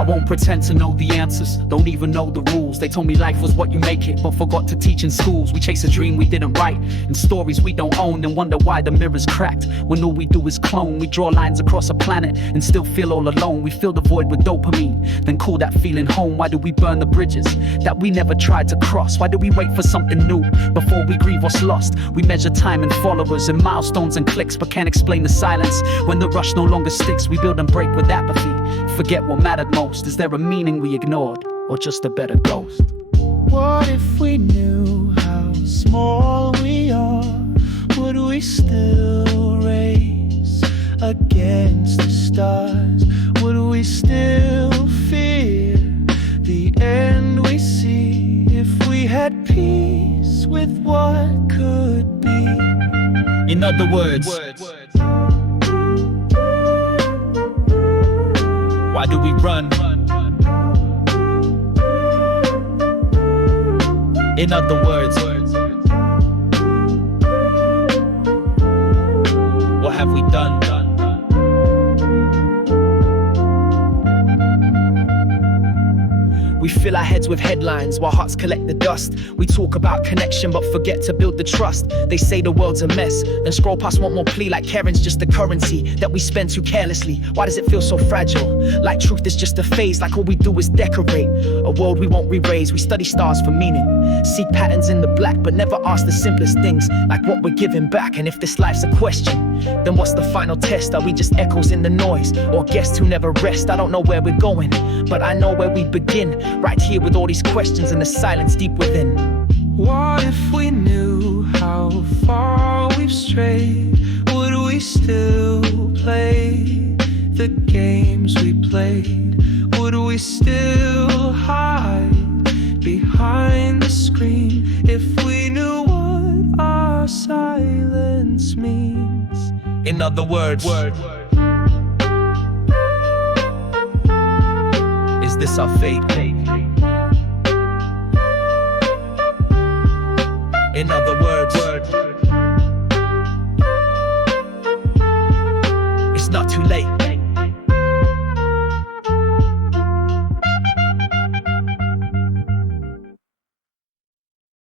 I won't pretend to know the answers, don't even know the rules. They told me life was what you make it, but forgot to teach in schools. We chase a dream we didn't write, and stories we don't own, and wonder why the mirror's cracked when all we do is clone. We draw lines across a planet and still feel all alone. We fill the void with dopamine, then call that feeling home. Why do we burn the bridges that we never tried to cross? Why do we wait for something new before we grieve what's lost? We measure time and followers and milestones and clicks, but can't explain the silence when the rush no longer sticks. We build and break with apathy, forget what mattered most. Is there a meaning we ignored, or just a better ghost? What if we knew how small we are? Would we still race against the stars? Would we still fear the end we see if we had peace with what could be? In other words, why do we run? In other words, what have we done? We fill our heads with headlines while hearts collect the dust. We talk about connection but forget to build the trust. They say the world's a mess, then scroll past one more plea like caring's just a currency that we spend too carelessly. Why does it feel so fragile? Like truth is just a phase, like all we do is decorate a world we won't re-raise. We study stars for meaning, seek patterns in the black, but never ask the simplest things, like what we're giving back. And if this life's a question, then what's the final test? Are we just echoes in the noise, or guests who never rest? I don't know where we're going, but I know where we begin, right here with all these questions and the silence deep within. What if we knew how far we've strayed? Would we still play the games we played? Would we still hide behind the screen if we knew what our silence means? In other words, is this our fate?